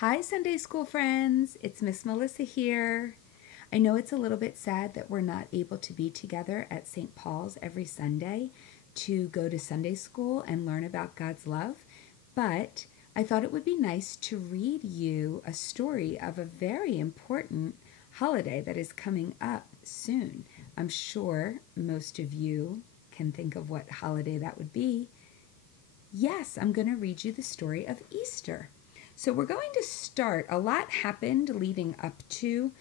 Hi, Sunday school friends. It's Miss Melissa here. I know it's a little bit sad that we're not able to be together at St. Paul's every Sunday to go to Sunday school and learn about God's love, but I thought it would be nice to read you a story of a very important holiday that is coming up soon. I'm sure most of you can think of what holiday that would be. Yes, I'm going to read you the story of Easter. So we're going to start. A lot happened leading up to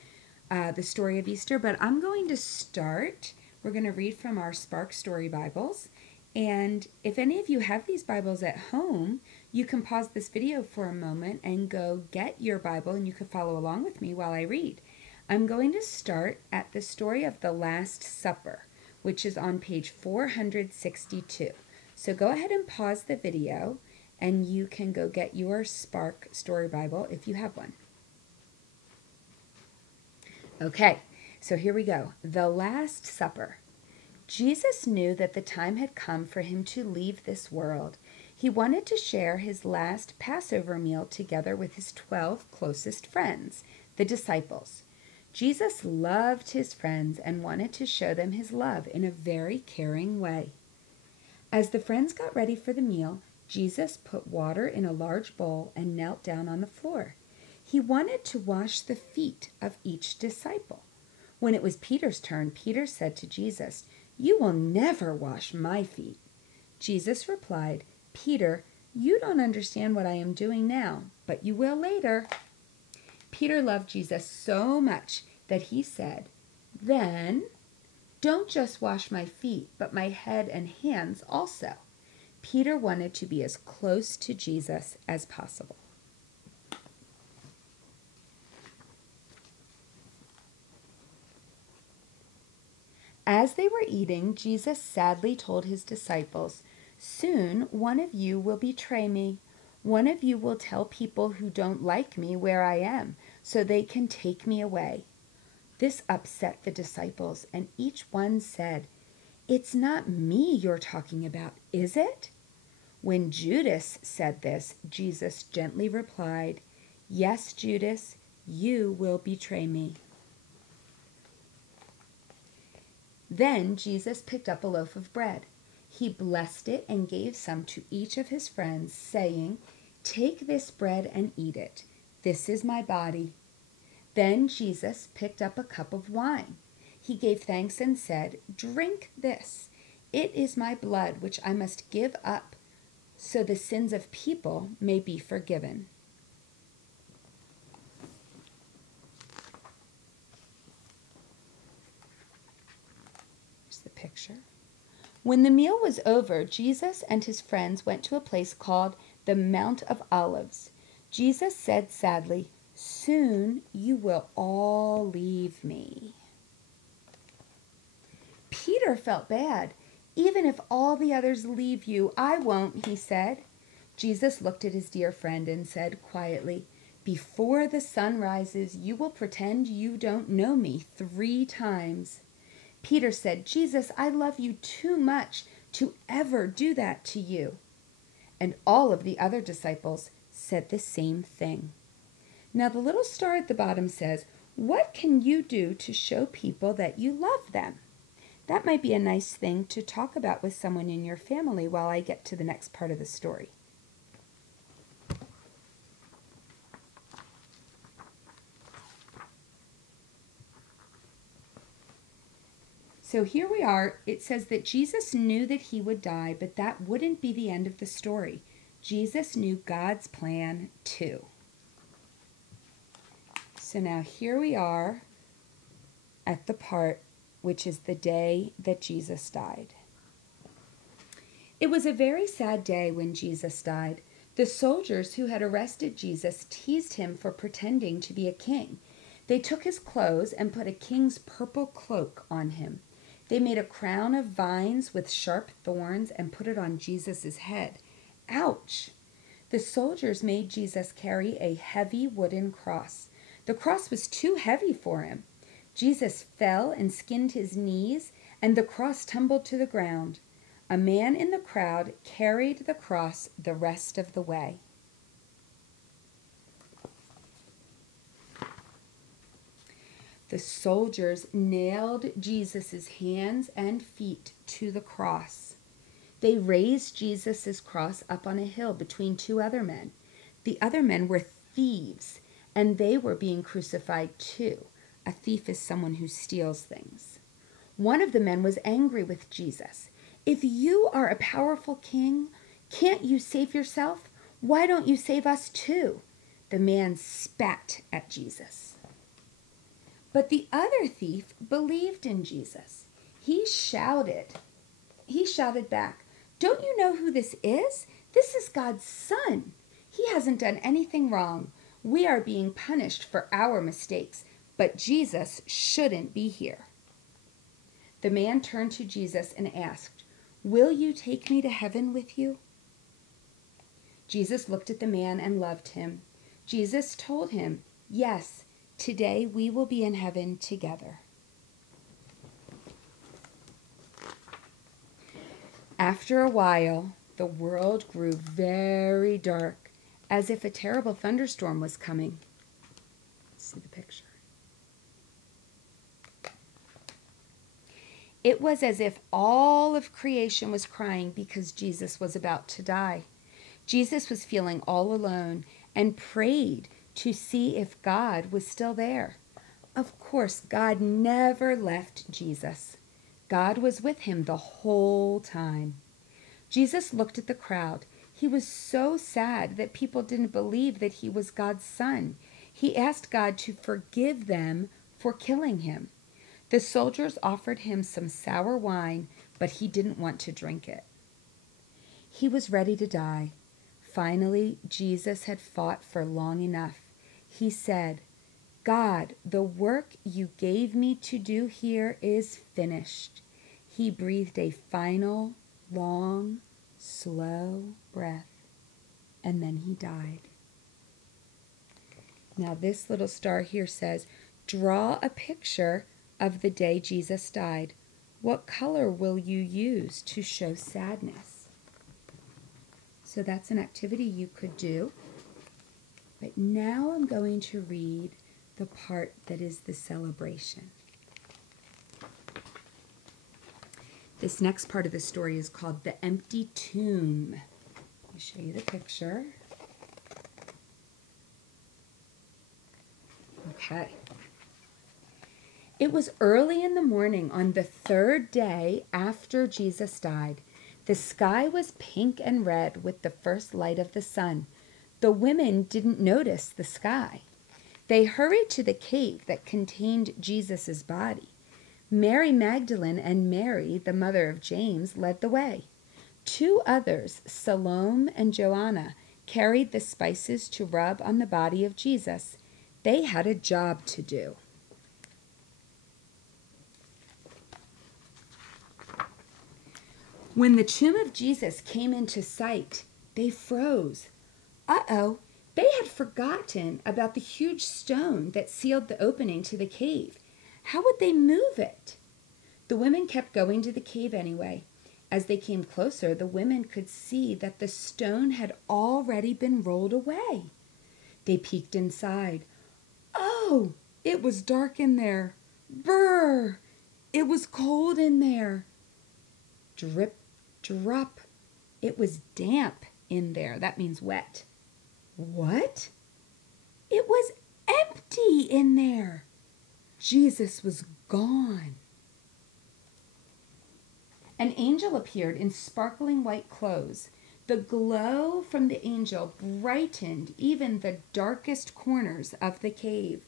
the story of Easter, but I'm going to start. We're going to read from our Spark Story Bibles. And if any of you have these Bibles at home, you can pause this video for a moment and go get your Bible, and you can follow along with me while I read. I'm going to start at the story of the Last Supper, which is on page 462. So go ahead and pause the video, and you can go get your Spark Story Bible if you have one. Okay, so here we go. The Last Supper. Jesus knew that the time had come for him to leave this world. He wanted to share his last Passover meal together with his 12 closest friends, the disciples. Jesus loved his friends and wanted to show them his love in a very caring way. As the friends got ready for the meal, Jesus put water in a large bowl and knelt down on the floor. He wanted to wash the feet of each disciple. When it was Peter's turn, Peter said to Jesus, "You will never wash my feet." Jesus replied, "Peter, you don't understand what I am doing now, but you will later." Peter loved Jesus so much that he said, "Then don't just wash my feet, but my head and hands also." Peter wanted to be as close to Jesus as possible. As they were eating, Jesus sadly told his disciples, "Soon one of you will betray me. One of you will tell people who don't like me where I am, so they can take me away." This upset the disciples, and each one said, "It's not me you're talking about, is it?" When Judas said this, Jesus gently replied, "Yes, Judas, you will betray me." Then Jesus picked up a loaf of bread. He blessed it and gave some to each of his friends, saying, "Take this bread and eat it. This is my body." Then Jesus picked up a cup of wine. He gave thanks and said, "Drink this. It is my blood, which I must give up, so the sins of people may be forgiven." Here's the picture. When the meal was over, Jesus and his friends went to a place called the Mount of Olives. Jesus said sadly, "Soon you will all leave me." Peter felt bad. "Even if all the others leave you, I won't," he said. Jesus looked at his dear friend and said quietly, "Before the sun rises, you will pretend you don't know me 3 times. Peter said, "Jesus, I love you too much to ever do that to you." And all of the other disciples said the same thing. Now the little star at the bottom says, "What can you do to show people that you love them?" That might be a nice thing to talk about with someone in your family while I get to the next part of the story. So here we are. It says that Jesus knew that he would die, but that wouldn't be the end of the story. Jesus knew God's plan too. So now here we are at the part which is the day that Jesus died. It was a very sad day when Jesus died. The soldiers who had arrested Jesus teased him for pretending to be a king. They took his clothes and put a king's purple cloak on him. They made a crown of vines with sharp thorns and put it on Jesus' head. Ouch! The soldiers made Jesus carry a heavy wooden cross. The cross was too heavy for him. Jesus fell and skinned his knees, and the cross tumbled to the ground. A man in the crowd carried the cross the rest of the way. The soldiers nailed Jesus' hands and feet to the cross. They raised Jesus' cross up on a hill between two other men. The other men were thieves, and they were being crucified too. A thief is someone who steals things. One of the men was angry with Jesus. "If you are a powerful king, can't you save yourself? Why don't you save us too?" The man spat at Jesus. But the other thief believed in Jesus. He shouted back, "Don't you know who this is? This is God's son. He hasn't done anything wrong. We are being punished for our mistakes, but Jesus shouldn't be here." The man turned to Jesus and asked, "Will you take me to heaven with you?" Jesus looked at the man and loved him. Jesus told him, "Yes, today we will be in heaven together." After a while, the world grew very dark, as if a terrible thunderstorm was coming. See the picture. It was as if all of creation was crying because Jesus was about to die. Jesus was feeling all alone and prayed to see if God was still there. Of course, God never left Jesus. God was with him the whole time. Jesus looked at the crowd. He was so sad that people didn't believe that he was God's son. He asked God to forgive them for killing him. The soldiers offered him some sour wine, but he didn't want to drink it. He was ready to die. Finally, Jesus had fought for long enough. He said, "God, the work you gave me to do here is finished." He breathed a final, long, slow breath, and then he died. Now this little star here says, "Draw a picture of the day Jesus died. What color will you use to show sadness?" So that's an activity you could do. But now I'm going to read the part that is the celebration. This next part of the story is called The Empty Tomb. Let me show you the picture. Okay. It was early in the morning on the third day after Jesus died. The sky was pink and red with the first light of the sun. The women didn't notice the sky. They hurried to the cave that contained Jesus' body. Mary Magdalene and Mary, the mother of James, led the way. Two others, Salome and Joanna, carried the spices to rub on the body of Jesus. They had a job to do. When the tomb of Jesus came into sight, they froze. Uh-oh, they had forgotten about the huge stone that sealed the opening to the cave. How would they move it? The women kept going to the cave anyway. As they came closer, the women could see that the stone had already been rolled away. They peeked inside. Oh, it was dark in there. Brr! It was cold in there. Drip, drop. It was damp in there. That means wet. What? It was empty in there. Jesus was gone. An angel appeared in sparkling white clothes. The glow from the angel brightened even the darkest corners of the cave.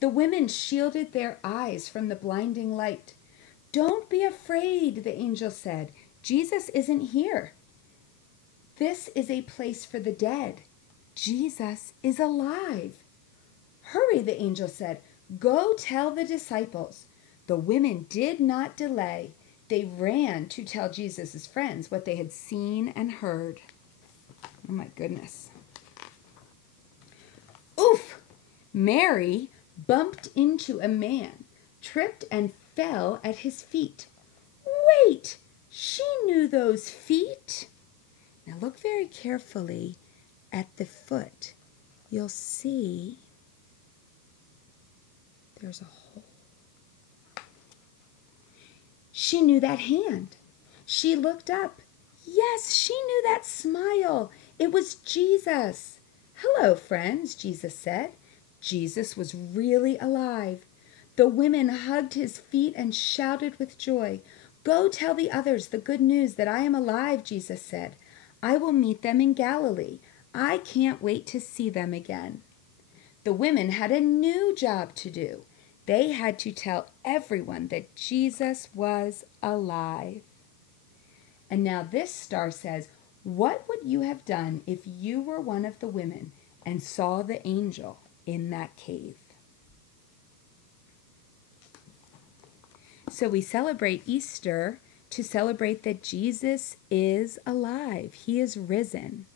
The women shielded their eyes from the blinding light. "Don't be afraid," the angel said. "Jesus isn't here. This is a place for the dead. Jesus is alive." "Hurry," the angel said. "Go tell the disciples." The women did not delay. They ran to tell Jesus' friends what they had seen and heard. Oh my goodness. Oof! Mary bumped into a man, tripped and fell at his feet. Wait! She knew those feet. Now look very carefully at the foot. You'll see there's a hole. She knew that hand. She looked up. Yes, she knew that smile. It was Jesus. Hello, friends, Jesus said. Jesus was really alive. The women hugged his feet and shouted with joy. Go tell the others the good news that I am alive, Jesus said. I will meet them in Galilee. I can't wait to see them again. The women had a new job to do. They had to tell everyone that Jesus was alive. And now this star says, what would you have done if you were one of the women and saw the angel in that cave? So we celebrate Easter to celebrate that Jesus is alive. He is risen.